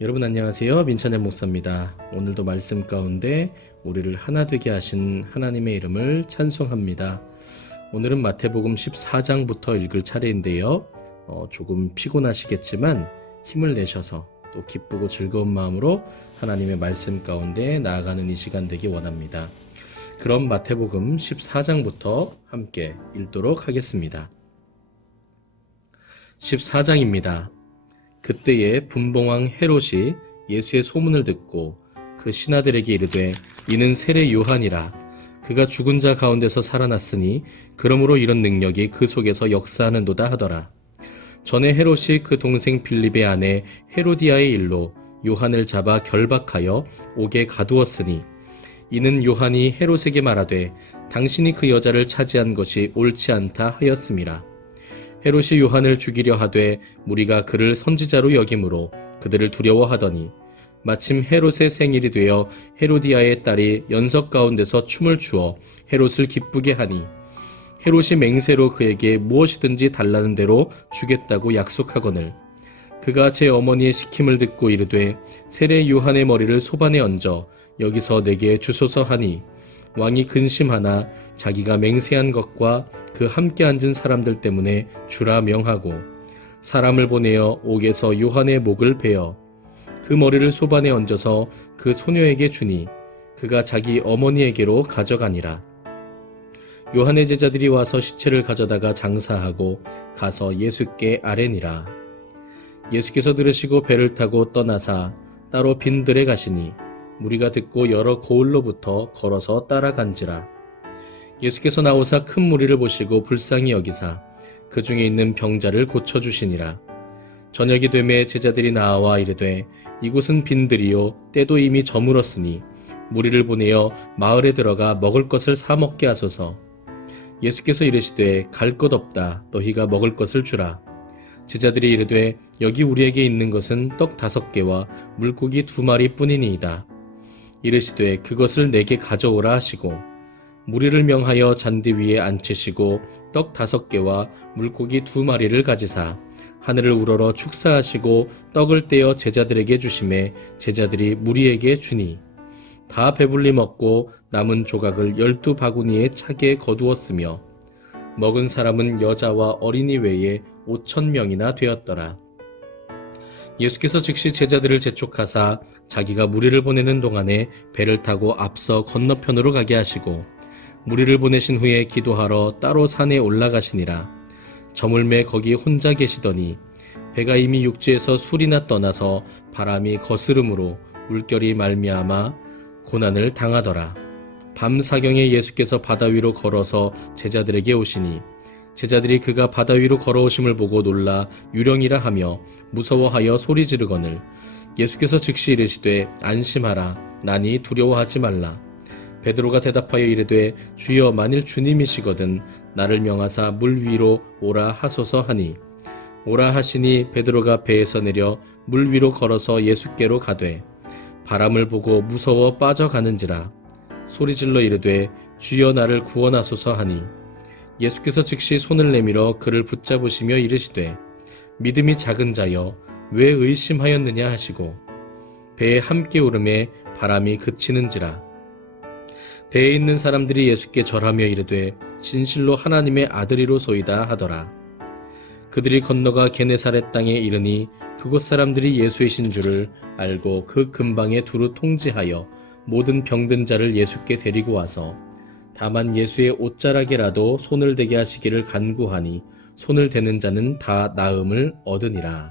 여러분 안녕하세요. 민찬의 목사입니다. 오늘도 말씀 가운데 우리를 하나 되게 하신 하나님의 이름을 찬송합니다. 오늘은 마태복음 14장부터 읽을 차례인데요. 조금 피곤하시겠지만 힘을 내셔서 또 기쁘고 즐거운 마음으로 하나님의 말씀 가운데 나아가는 이 시간 되기 원합니다. 그럼 마태복음 14장부터 함께 읽도록 하겠습니다. 14장입니다. 그때에 분봉왕 헤롯이 예수의 소문을 듣고 그 신하들에게 이르되 이는 세례 요한이라. 그가 죽은 자 가운데서 살아났으니 그러므로 이런 능력이 그 속에서 역사하는도다 하더라. 전에 헤롯이 그 동생 빌립의 아내 헤로디아의 일로 요한을 잡아 결박하여 옥에 가두었으니 이는 요한이 헤롯에게 말하되 당신이 그 여자를 차지한 것이 옳지 않다 하였음이라. 헤롯이 요한을 죽이려 하되 무리가 그를 선지자로 여김으로 그들을 두려워하더니 마침 헤롯의 생일이 되어 헤로디아의 딸이 연석 가운데서 춤을 추어 헤롯을 기쁘게 하니 헤롯이 맹세로 그에게 무엇이든지 달라는 대로 주겠다고 약속하거늘 그가 제 어머니의 시킴을 듣고 이르되 세례 요한의 머리를 소반에 얹어 여기서 내게 주소서 하니 왕이 근심하나 자기가 맹세한 것과 그 함께 앉은 사람들 때문에 주라 명하고 사람을 보내어 옥에서 요한의 목을 베어 그 머리를 소반에 얹어서 그 소녀에게 주니 그가 자기 어머니에게로 가져가니라. 요한의 제자들이 와서 시체를 가져다가 장사하고 가서 예수께 아뢰니라. 예수께서 들으시고 배를 타고 떠나사 따로 빈 들에 가시니 무리가 듣고 여러 고을로부터 걸어서 따라간지라. 예수께서 나오사 큰 무리를 보시고 불쌍히 여기사 그 중에 있는 병자를 고쳐주시니라. 저녁이 되매 제자들이 나와 이르되 이곳은 빈들이요 때도 이미 저물었으니 무리를 보내어 마을에 들어가 먹을 것을 사 먹게 하소서. 예수께서 이르시되 갈 것 없다. 너희가 먹을 것을 주라. 제자들이 이르되 여기 우리에게 있는 것은 떡 5개와 물고기 2마리 뿐이니이다. 이르시되 그것을 내게 가져오라 하시고 무리를 명하여 잔디 위에 앉히시고 떡 5개와 물고기 2마리를 가지사 하늘을 우러러 축사하시고 떡을 떼어 제자들에게 주시매 제자들이 무리에게 주니 다 배불리 먹고 남은 조각을 12바구니에 차게 거두었으며 먹은 사람은 여자와 어린이 외에 5,000명이나 되었더라. 예수께서 즉시 제자들을 재촉하사 자기가 무리를 보내는 동안에 배를 타고 앞서 건너편으로 가게 하시고 무리를 보내신 후에 기도하러 따로 산에 올라가시니라. 저물매 거기 혼자 계시더니 배가 이미 육지에서 술이나 떠나서 바람이 거스름으로 물결이 말미암아 고난을 당하더라. 밤 사경에 예수께서 바다 위로 걸어서 제자들에게 오시니 제자들이 그가 바다 위로 걸어오심을 보고 놀라 유령이라 하며 무서워하여 소리 지르거늘 예수께서 즉시 이르시되 안심하라. 나니 두려워하지 말라. 베드로가 대답하여 이르되 주여 만일 주님이시거든 나를 명하사 물 위로 오라 하소서 하니 오라 하시니 베드로가 배에서 내려 물 위로 걸어서 예수께로 가되 바람을 보고 무서워 빠져가는지라 소리질러 이르되 주여 나를 구원하소서 하니 예수께서 즉시 손을 내밀어 그를 붙잡으시며 이르시되 믿음이 작은 자여 왜 의심하였느냐 하시고 배에 함께 오르매 바람이 그치는지라. 배에 있는 사람들이 예수께 절하며 이르되 진실로 하나님의 아들이로소이다 하더라. 그들이 건너가 게네사렛 땅에 이르니 그곳 사람들이 예수이신 줄을 알고 그 근방에 두루 통지하여 모든 병든 자를 예수께 데리고 와서 다만 예수의 옷자락에라도 손을 대게 하시기를 간구하니 손을 대는 자는 다 나음을 얻으니라.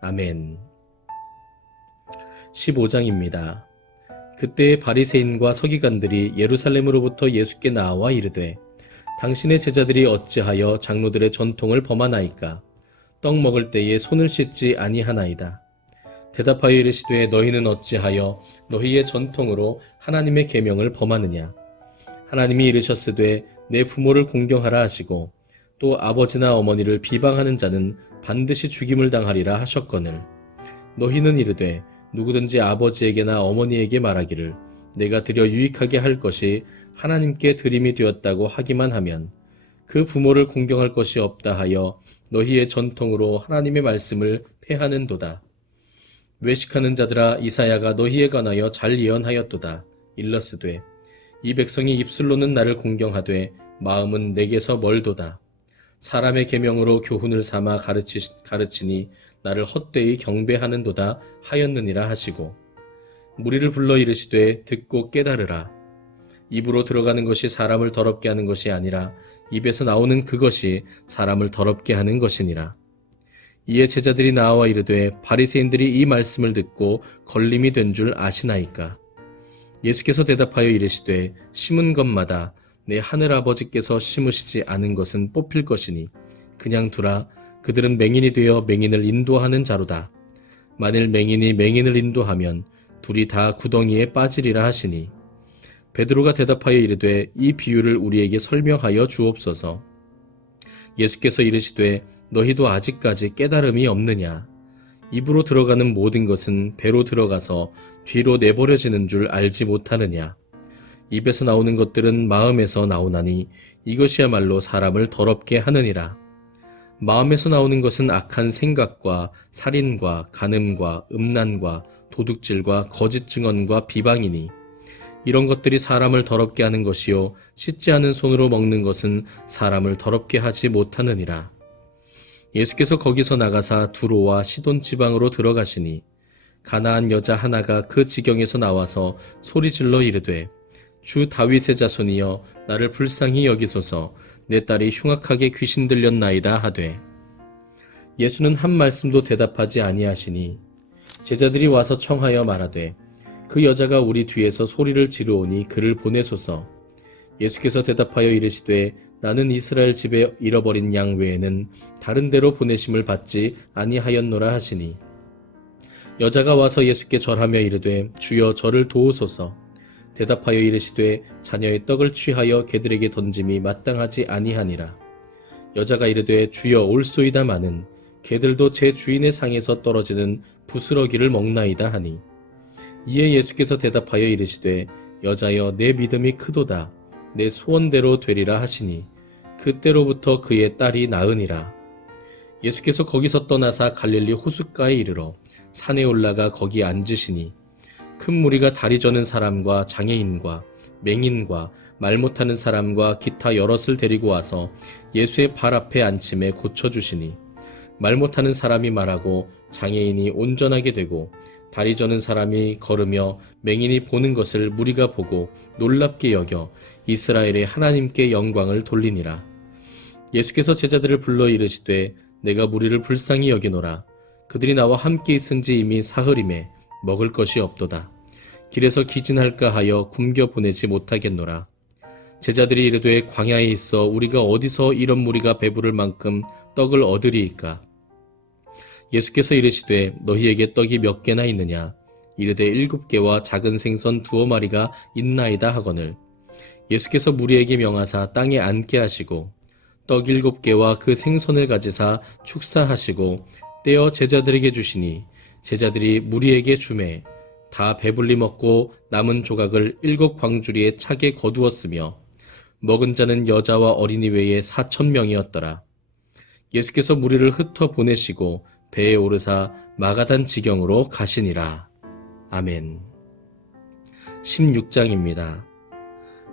아멘. 15장입니다. 그때의 바리새인과 서기관들이 예루살렘으로부터 예수께 나와 이르되 당신의 제자들이 어찌하여 장로들의 전통을 범하나이까? 떡 먹을 때에 손을 씻지 아니하나이다. 대답하여 이르시되 너희는 어찌하여 너희의 전통으로 하나님의 계명을 범하느냐? 하나님이 이르셨으되 내 부모를 공경하라 하시고 또 아버지나 어머니를 비방하는 자는 반드시 죽임을 당하리라 하셨거늘 너희는 이르되 누구든지 아버지에게나 어머니에게 말하기를 내가 드려 유익하게 할 것이 하나님께 드림이 되었다고 하기만 하면 그 부모를 공경할 것이 없다 하여 너희의 전통으로 하나님의 말씀을 폐하는도다. 외식하는 자들아, 이사야가 너희에 관하여 잘 예언하였도다. 일러스되 이 백성이 입술로는 나를 공경하되 마음은 내게서 멀도다. 사람의 계명으로 교훈을 삼아 가르치니 나를 헛되이 경배하는도다 하였느니라 하시고, 무리를 불러 이르시되 듣고 깨달으라. 입으로 들어가는 것이 사람을 더럽게 하는 것이 아니라 입에서 나오는 그것이 사람을 더럽게 하는 것이니라. 이에 제자들이 나와 이르되 바리새인들이 이 말씀을 듣고 걸림이 된 줄 아시나이까? 예수께서 대답하여 이르시되 심은 것마다 내 하늘아버지께서 심으시지 않은 것은 뽑힐 것이니 그냥 두라. 그들은 맹인이 되어 맹인을 인도하는 자로다. 만일 맹인이 맹인을 인도하면 둘이 다 구덩이에 빠지리라 하시니, 베드로가 대답하여 이르되 이 비유를 우리에게 설명하여 주옵소서. 예수께서 이르시되 너희도 아직까지 깨달음이 없느냐? 입으로 들어가는 모든 것은 배로 들어가서 뒤로 내버려지는 줄 알지 못하느냐? 입에서 나오는 것들은 마음에서 나오나니 이것이야말로 사람을 더럽게 하느니라. 마음에서 나오는 것은 악한 생각과 살인과 간음과 음란과 도둑질과 거짓 증언과 비방이니, 이런 것들이 사람을 더럽게 하는 것이요 씻지 않은 손으로 먹는 것은 사람을 더럽게 하지 못하느니라. 예수께서 거기서 나가사 두로와 시돈 지방으로 들어가시니 가나안 여자 하나가 그 지경에서 나와서 소리질러 이르되 주 다윗의 자손이여 나를 불쌍히 여기소서. 내 딸이 흉악하게 귀신 들렸나이다 하되, 예수는 한 말씀도 대답하지 아니하시니 제자들이 와서 청하여 말하되 그 여자가 우리 뒤에서 소리를 지르오니 그를 보내소서. 예수께서 대답하여 이르시되 나는 이스라엘 집에 잃어버린 양 외에는 다른 데로 보내심을 받지 아니하였노라 하시니, 여자가 와서 예수께 절하며 이르되 주여 저를 도우소서. 대답하여 이르시되 자녀의 떡을 취하여 개들에게 던짐이 마땅하지 아니하니라. 여자가 이르되 주여 올소이다마는 개들도 제 주인의 상에서 떨어지는 부스러기를 먹나이다 하니, 이에 예수께서 대답하여 이르시되 여자여 내 믿음이 크도다. 내 소원대로 되리라 하시니 그때로부터 그의 딸이 나으니라. 예수께서 거기서 떠나사 갈릴리 호숫가에 이르러 산에 올라가 거기 앉으시니 큰 무리가 다리 저는 사람과 장애인과 맹인과 말 못하는 사람과 기타 여럿을 데리고 와서 예수의 발 앞에 앉힘에 고쳐주시니, 말 못하는 사람이 말하고 장애인이 온전하게 되고 다리 저는 사람이 걸으며 맹인이 보는 것을 무리가 보고 놀랍게 여겨 이스라엘의 하나님께 영광을 돌리니라. 예수께서 제자들을 불러 이르시되 내가 무리를 불쌍히 여기노라. 그들이 나와 함께 있은지 이미 사흘임에 먹을 것이 없도다. 길에서 기진할까 하여 굶겨 보내지 못하겠노라. 제자들이 이르되 광야에 있어 우리가 어디서 이런 무리가 배부를 만큼 떡을 얻으리이까? 예수께서 이르시되 너희에게 떡이 몇 개나 있느냐? 이르되 7개와 작은 생선 2마리가 있나이다 하거늘, 예수께서 무리에게 명하사 땅에 앉게 하시고 떡 7개와 그 생선을 가지사 축사하시고 떼어 제자들에게 주시니, 제자들이 무리에게 주매 다 배불리 먹고 남은 조각을 7광주리에 차게 거두었으며 먹은 자는 여자와 어린이 외에 4,000명이었더라. 예수께서 무리를 흩어 보내시고 배에 오르사 마가단 지경으로 가시니라. 아멘. 16장입니다.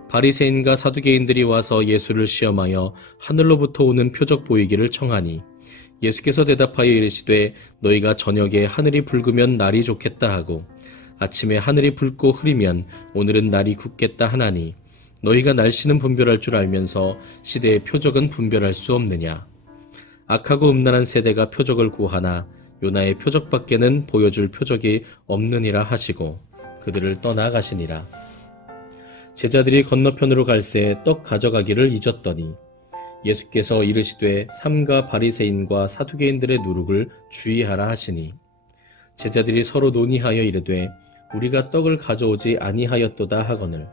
바리새인과 사두개인들이 와서 예수를 시험하여 하늘로부터 오는 표적 보이기를 청하니, 예수께서 대답하여 이르시되 너희가 저녁에 하늘이 붉으면 날이 좋겠다 하고 아침에 하늘이 붉고 흐리면 오늘은 날이 굳겠다 하나니, 너희가 날씨는 분별할 줄 알면서 시대의 표적은 분별할 수 없느냐? 악하고 음란한 세대가 표적을 구하나 요나의 표적밖에는 보여줄 표적이 없느니라 하시고 그들을 떠나가시니라. 제자들이 건너편으로 갈새 떡 가져가기를 잊었더니 예수께서 이르시되 삼가 바리새인과 사두개인들의 누룩을 주의하라 하시니, 제자들이 서로 논의하여 이르되 우리가 떡을 가져오지 아니하였도다 하거늘,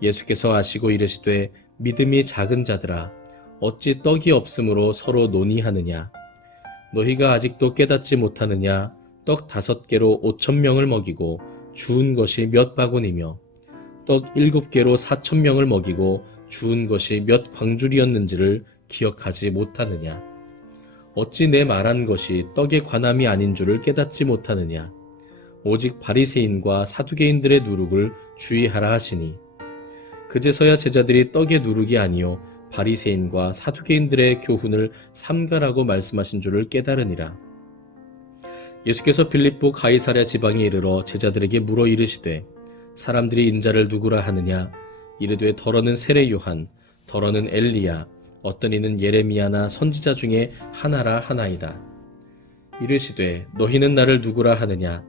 예수께서 아시고 이르시되 믿음이 작은 자들아 어찌 떡이 없으므로 서로 논의하느냐? 너희가 아직도 깨닫지 못하느냐? 떡 5개로 5,000명을 먹이고 주운 것이 몇 바구니며 떡 7개로 4,000명을 먹이고 주운 것이 몇 광줄이었는지를 기억하지 못하느냐? 어찌 내 말한 것이 떡의 관함이 아닌 줄을 깨닫지 못하느냐? 오직 바리새인과 사두개인들의 누룩을 주의하라 하시니 그제서야 제자들이 떡의 누룩이 아니요 바리새인과 사두개인들의 교훈을 삼가라고 말씀하신 줄을 깨달으니라. 예수께서 빌립보 가이사랴 지방에 이르러 제자들에게 물어 이르시되 사람들이 인자를 누구라 하느냐? 이르되 더러는 세례 요한, 더러는 엘리야, 어떤 이는 예레미야나 선지자 중에 하나라 하나이다. 이르시되 너희는 나를 누구라 하느냐?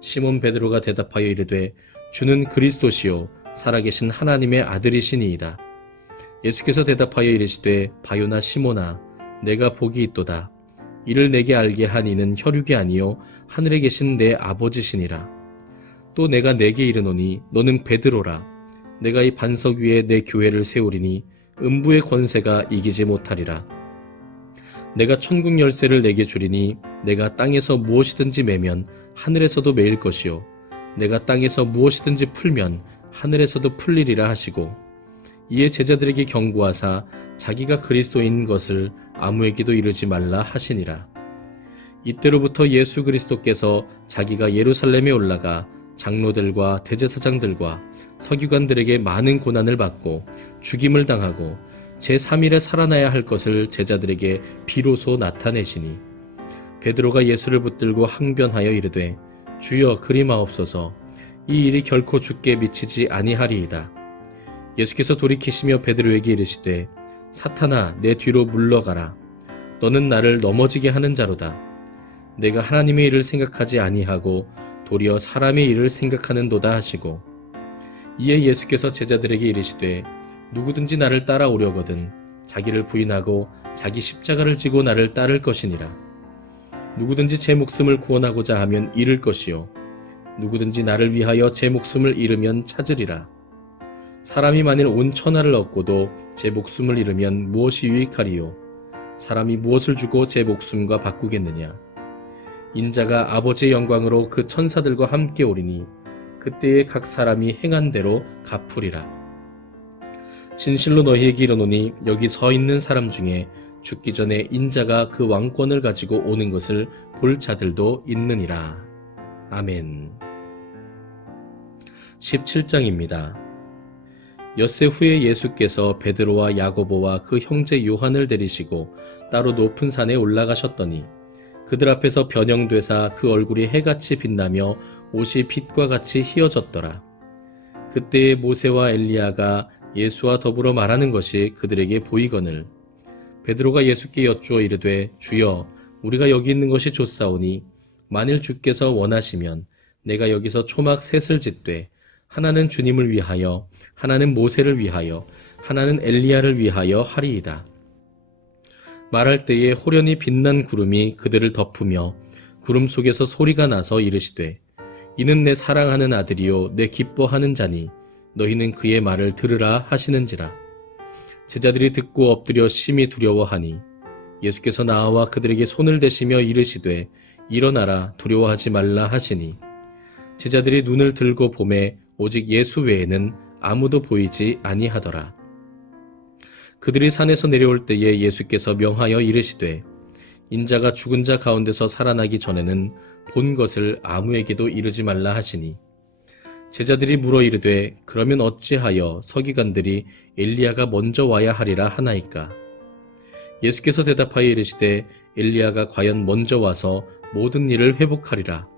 시몬 베드로가 대답하여 이르되 주는 그리스도시요 살아계신 하나님의 아들이시니이다. 예수께서 대답하여 이르시되 바요나 시몬아 내가 복이 있도다. 이를 내게 알게 한 이는 혈육이 아니요 하늘에 계신 내 아버지시니라. 또 내가 내게 이르노니 너는 베드로라. 내가 이 반석 위에 내 교회를 세우리니 음부의 권세가 이기지 못하리라. 내가 천국 열쇠를 내게 주리니 내가 땅에서 무엇이든지 매면 하늘에서도 매일 것이요 내가 땅에서 무엇이든지 풀면 하늘에서도 풀리리라 하시고 이에 제자들에게 경고하사 자기가 그리스도인 것을 아무에게도 이르지 말라 하시니라. 이때로부터 예수 그리스도께서 자기가 예루살렘에 올라가 장로들과 대제사장들과 서기관들에게 많은 고난을 받고 죽임을 당하고 제3일에 살아나야 할 것을 제자들에게 비로소 나타내시니 베드로가 예수를 붙들고 항변하여 이르되 주여 그리마옵소서 이 일이 결코 주께 미치지 아니하리이다. 예수께서 돌이키시며 베드로에게 이르시되 사탄아 내 뒤로 물러가라. 너는 나를 넘어지게 하는 자로다. 내가 하나님의 일을 생각하지 아니하고 도리어 사람의 일을 생각하는도다 하시고 이에 예수께서 제자들에게 이르시되 누구든지 나를 따라오려거든 자기를 부인하고 자기 십자가를 지고 나를 따를 것이니라. 누구든지 제 목숨을 구원하고자 하면 잃을 것이요 누구든지 나를 위하여 제 목숨을 잃으면 찾으리라. 사람이 만일 온 천하를 얻고도 제 목숨을 잃으면 무엇이 유익하리요? 사람이 무엇을 주고 제 목숨과 바꾸겠느냐? 인자가 아버지의 영광으로 그 천사들과 함께 오리니 그때에 각 사람이 행한 대로 갚으리라. 진실로 너희에게 이르노니 여기 서 있는 사람 중에 죽기 전에 인자가 그 왕권을 가지고 오는 것을 볼 자들도 있느니라. 아멘. 17장입니다. 엿새 후에 예수께서 베드로와 야고보와 그 형제 요한을 데리시고 따로 높은 산에 올라가셨더니 그들 앞에서 변형되사 그 얼굴이 해같이 빛나며 옷이 빛과 같이 희어졌더라. 그때에 모세와 엘리야가 예수와 더불어 말하는 것이 그들에게 보이거늘 베드로가 예수께 여쭈어 이르되 주여 우리가 여기 있는 것이 좋사오니 만일 주께서 원하시면 내가 여기서 초막 셋을 짓되 하나는 주님을 위하여 하나는 모세를 위하여 하나는 엘리야를 위하여 하리이다. 말할 때에 호련히 빛난 구름이 그들을 덮으며 구름 속에서 소리가 나서 이르시되 이는 내 사랑하는 아들이요 내 기뻐하는 자니 너희는 그의 말을 들으라 하시는지라. 제자들이 듣고 엎드려 심히 두려워하니 예수께서 나와 그들에게 손을 대시며 이르시되 일어나라 두려워하지 말라 하시니 제자들이 눈을 들고 보매 오직 예수 외에는 아무도 보이지 아니하더라. 그들이 산에서 내려올 때에 예수께서 명하여 이르시되 인자가 죽은 자 가운데서 살아나기 전에는 본 것을 아무에게도 이르지 말라 하시니 제자들이 물어 이르되 그러면 어찌하여 서기관들이 엘리야가 먼저 와야 하리라 하나이까? 예수께서 대답하여 이르시되 엘리야가 과연 먼저 와서 모든 일을 회복하리라.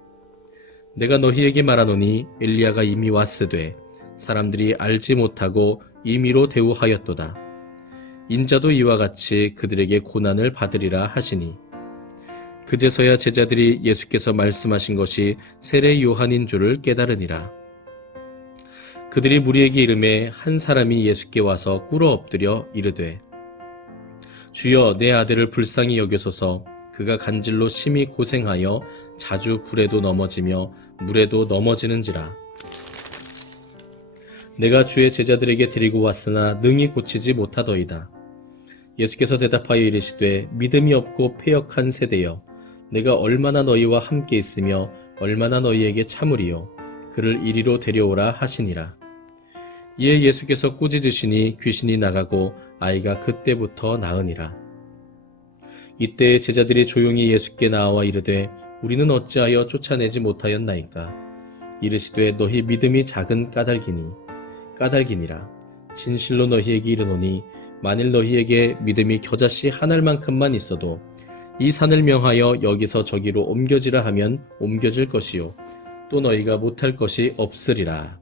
내가 너희에게 말하노니 엘리야가 이미 왔으되 사람들이 알지 못하고 임의로 대우하였도다. 인자도 이와 같이 그들에게 고난을 받으리라 하시니 그제서야 제자들이 예수께서 말씀하신 것이 세례 요한인 줄을 깨달으니라. 그들이 무리에게 이르매 한 사람이 예수께 와서 꿇어 엎드려 이르되 주여 내 아들을 불쌍히 여겨소서. 그가 간질로 심히 고생하여 자주 불에도 넘어지며 물에도 넘어지는지라. 내가 주의 제자들에게 데리고 왔으나 능히 고치지 못하더이다. 예수께서 대답하여 이르시되 믿음이 없고 패역한 세대여 내가 얼마나 너희와 함께 있으며 얼마나 너희에게 참으리요 그를 이리로 데려오라 하시니라. 이에 예수께서 꾸짖으시니 귀신이 나가고 아이가 그때부터 나으니라. 이때 제자들이 조용히 예수께 나와 이르되 우리는 어찌하여 쫓아내지 못하였나이까. 이르시되 너희 믿음이 작은 까닭이니라. 진실로 너희에게 이르노니 만일 너희에게 믿음이 겨자씨 한 알만큼만 있어도 이 산을 명하여 여기서 저기로 옮겨지라 하면 옮겨질 것이요 또 너희가 못할 것이 없으리라.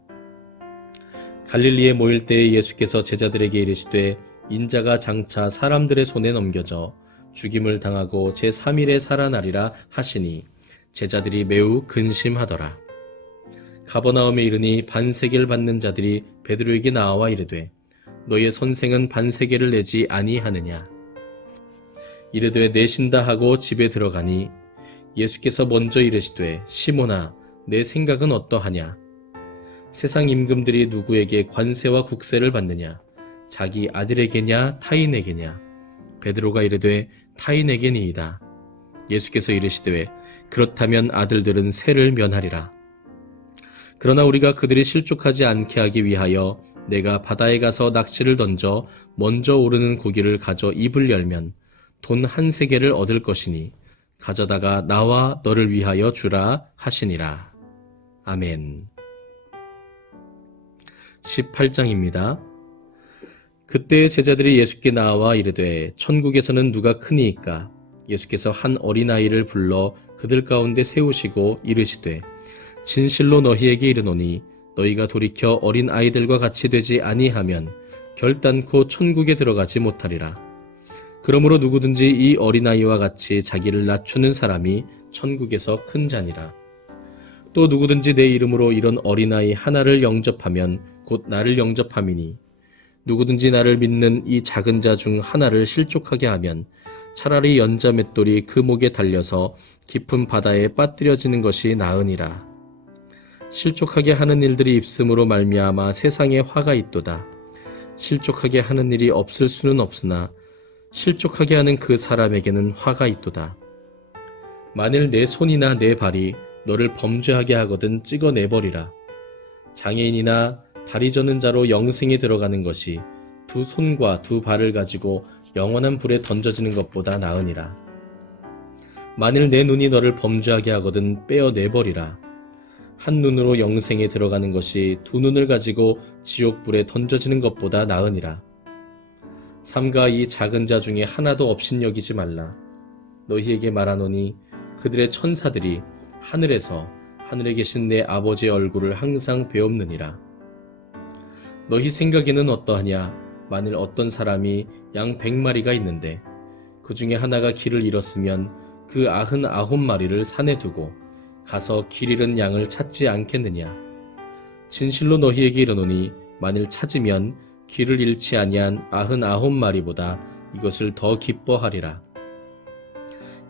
갈릴리에 모일 때에 예수께서 제자들에게 이르시되 인자가 장차 사람들의 손에 넘겨져 죽임을 당하고 제3일에 살아나리라 하시니 제자들이 매우 근심하더라. 가버나움에 이르니 반세계를 받는 자들이 베드로에게 나와 이르되 너희의 선생은 반세계를 내지 아니하느냐. 이르되 내신다 하고 집에 들어가니 예수께서 먼저 이르시되 시몬아 내 생각은 어떠하냐. 세상 임금들이 누구에게 관세와 국세를 받느냐. 자기 아들에게냐 타인에게냐. 베드로가 이르되 타인에게니이다. 예수께서 이르시되 그렇다면 아들들은 세를 면하리라. 그러나 우리가 그들이 실족하지 않게 하기 위하여 내가 바다에 가서 낚시를 던져 먼저 오르는 고기를 가져 입을 열면 돈 1세겔을 얻을 것이니 가져다가 나와 너를 위하여 주라 하시니라. 아멘. 18장입니다. 그때 제자들이 예수께 나와 이르되 천국에서는 누가 크니이까. 예수께서 한 어린아이를 불러 그들 가운데 세우시고 이르시되 진실로 너희에게 이르노니 너희가 돌이켜 어린아이들과 같이 되지 아니하면 결단코 천국에 들어가지 못하리라. 그러므로 누구든지 이 어린아이와 같이 자기를 낮추는 사람이 천국에서 큰 자니라. 또 누구든지 내 이름으로 이런 어린아이 하나를 영접하면 곧 나를 영접함이니 누구든지 나를 믿는 이 작은 자 중 하나를 실족하게 하면 차라리 연자 맷돌이 그 목에 달려서 깊은 바다에 빠뜨려지는 것이 나으니라. 실족하게 하는 일들이 있음으로 말미암아 세상에 화가 있도다. 실족하게 하는 일이 없을 수는 없으나 실족하게 하는 그 사람에게는 화가 있도다. 만일 내 손이나 내 발이 너를 범죄하게 하거든 찍어내버리라. 장애인이나 다리 저는 자로 영생에 들어가는 것이 두 손과 두 발을 가지고 영원한 불에 던져지는 것보다 나으니라. 만일 내 눈이 너를 범죄하게 하거든 빼어내버리라. 한 눈으로 영생에 들어가는 것이 두 눈을 가지고 지옥불에 던져지는 것보다 나으니라. 삼가 이 작은 자 중에 하나도 업신여기지 말라. 너희에게 말하노니 그들의 천사들이 하늘에서 하늘에 계신 내 아버지의 얼굴을 항상 배옵느니라. 너희 생각에는 어떠하냐. 만일 어떤 사람이 양 100마리가 있는데 그 중에 하나가 길을 잃었으면 그 99마리를 산에 두고 가서 길 잃은 양을 찾지 않겠느냐. 진실로 너희에게 이르노니 만일 찾으면 길을 잃지 아니한 99마리보다 이것을 더 기뻐하리라.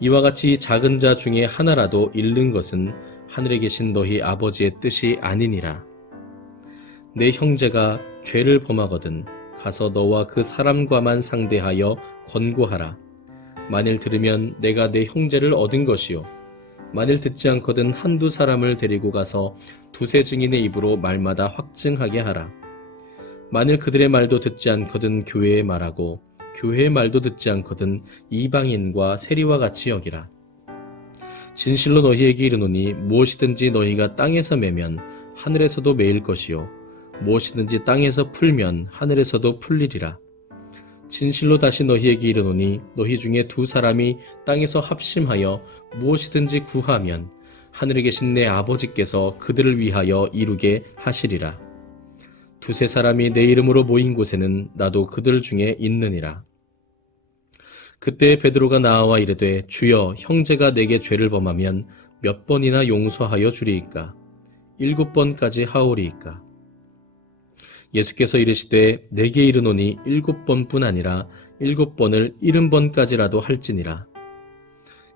이와 같이 작은 자 중에 하나라도 잃는 것은 하늘에 계신 너희 아버지의 뜻이 아니니라. 내 형제가 죄를 범하거든 가서 너와 그 사람과만 상대하여 권고하라. 만일 들으면 내가 내 형제를 얻은 것이요 만일 듣지 않거든 한두 사람을 데리고 가서 두세 증인의 입으로 말마다 확증하게 하라. 만일 그들의 말도 듣지 않거든 교회의 말하고 교회의 말도 듣지 않거든 이방인과 세리와 같이 여기라. 진실로 너희에게 이르노니 무엇이든지 너희가 땅에서 매면 하늘에서도 매일 것이요 무엇이든지 땅에서 풀면 하늘에서도 풀리리라. 진실로 다시 너희에게 이르노니 너희 중에 두 사람이 땅에서 합심하여 무엇이든지 구하면 하늘에 계신 내 아버지께서 그들을 위하여 이루게 하시리라. 두세 사람이 내 이름으로 모인 곳에는 나도 그들 중에 있느니라. 그때 베드로가 나와 이르되 주여 형제가 내게 죄를 범하면 몇 번이나 용서하여 주리이까? 7번까지 하오리이까? 예수께서 이르시되 내게 이르노니 7번뿐 아니라 7번을 70번까지라도 할지니라.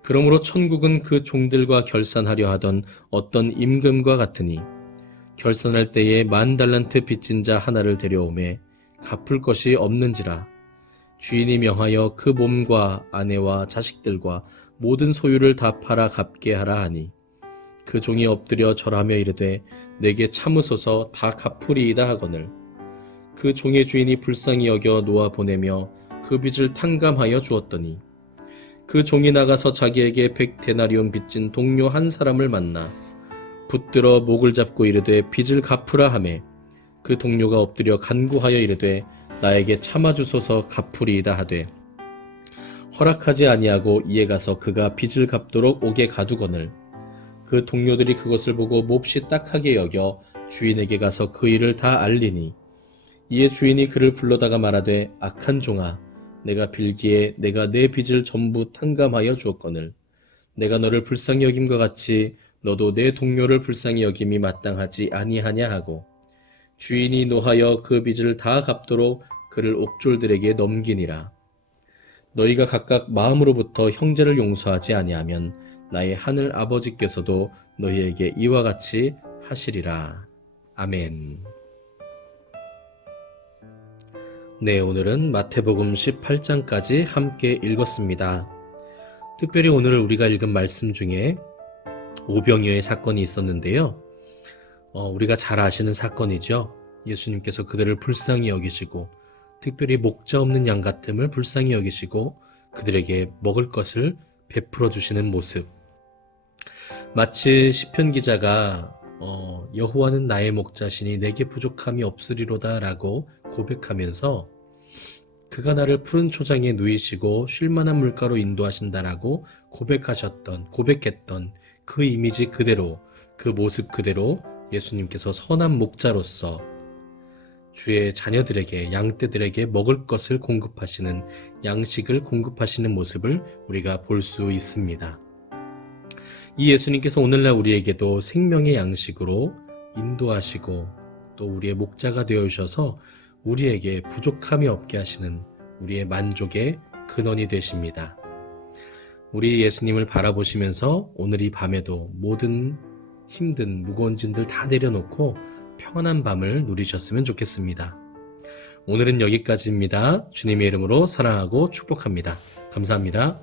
그러므로 천국은 그 종들과 결산하려 하던 어떤 임금과 같으니 결산할 때에 10,000달란트 빚진 자 하나를 데려오매 갚을 것이 없는지라. 주인이 명하여 그 몸과 아내와 자식들과 모든 소유를 다 팔아 갚게 하라 하니 그 종이 엎드려 절하며 이르되 내게 참으소서 다 갚으리이다 하거늘 그 종의 주인이 불쌍히 여겨 놓아 보내며 그 빚을 탕감하여 주었더니 그 종이 나가서 자기에게 100데나리온 빚진 동료 한 사람을 만나 붙들어 목을 잡고 이르되 빚을 갚으라 하매 그 동료가 엎드려 간구하여 이르되 나에게 참아주소서 갚으리이다 하되 허락하지 아니하고 이에 가서 그가 빚을 갚도록 옥에 가두거늘 그 동료들이 그것을 보고 몹시 딱하게 여겨 주인에게 가서 그 일을 다 알리니 이에 주인이 그를 불러다가 말하되 악한 종아 내가 빌기에 내가 내 빚을 전부 탕감하여 주었거늘 내가 너를 불쌍히 여김과 같이 너도 내 동료를 불쌍히 여김이 마땅하지 아니하냐 하고 주인이 노하여 그 빚을 다 갚도록 그를 옥졸들에게 넘기니라. 너희가 각각 마음으로부터 형제를 용서하지 아니하면 나의 하늘 아버지께서도 너희에게 이와 같이 하시리라. 아멘. 네, 오늘은 마태복음 18장까지 함께 읽었습니다. 특별히 오늘 우리가 읽은 말씀 중에 오병이어의 사건이 있었는데요. 우리가 잘 아시는 사건이죠. 예수님께서 그들을 불쌍히 여기시고 특별히 목자 없는 양 같음을 불쌍히 여기시고 그들에게 먹을 것을 베풀어 주시는 모습. 마치 시편 기자가 여호와는 나의 목자시니 내게 부족함이 없으리로다 라고 고백하면서 그가 나를 푸른 초장에 누이시고 쉴만한 물가로 인도하신다라고 고백했던 그 이미지 그대로, 그 모습 그대로 예수님께서 선한 목자로서 주의 자녀들에게, 양떼들에게 먹을 것을 공급하시는, 양식을 공급하시는 모습을 우리가 볼 수 있습니다. 이 예수님께서 오늘날 우리에게도 생명의 양식으로 인도하시고 또 우리의 목자가 되어 주셔서 우리에게 부족함이 없게 하시는 우리의 만족의 근원이 되십니다. 우리 예수님을 바라보시면서 오늘 이 밤에도 모든 힘든 무거운 짐들 다 내려놓고 평안한 밤을 누리셨으면 좋겠습니다. 오늘은 여기까지입니다. 주님의 이름으로 사랑하고 축복합니다. 감사합니다.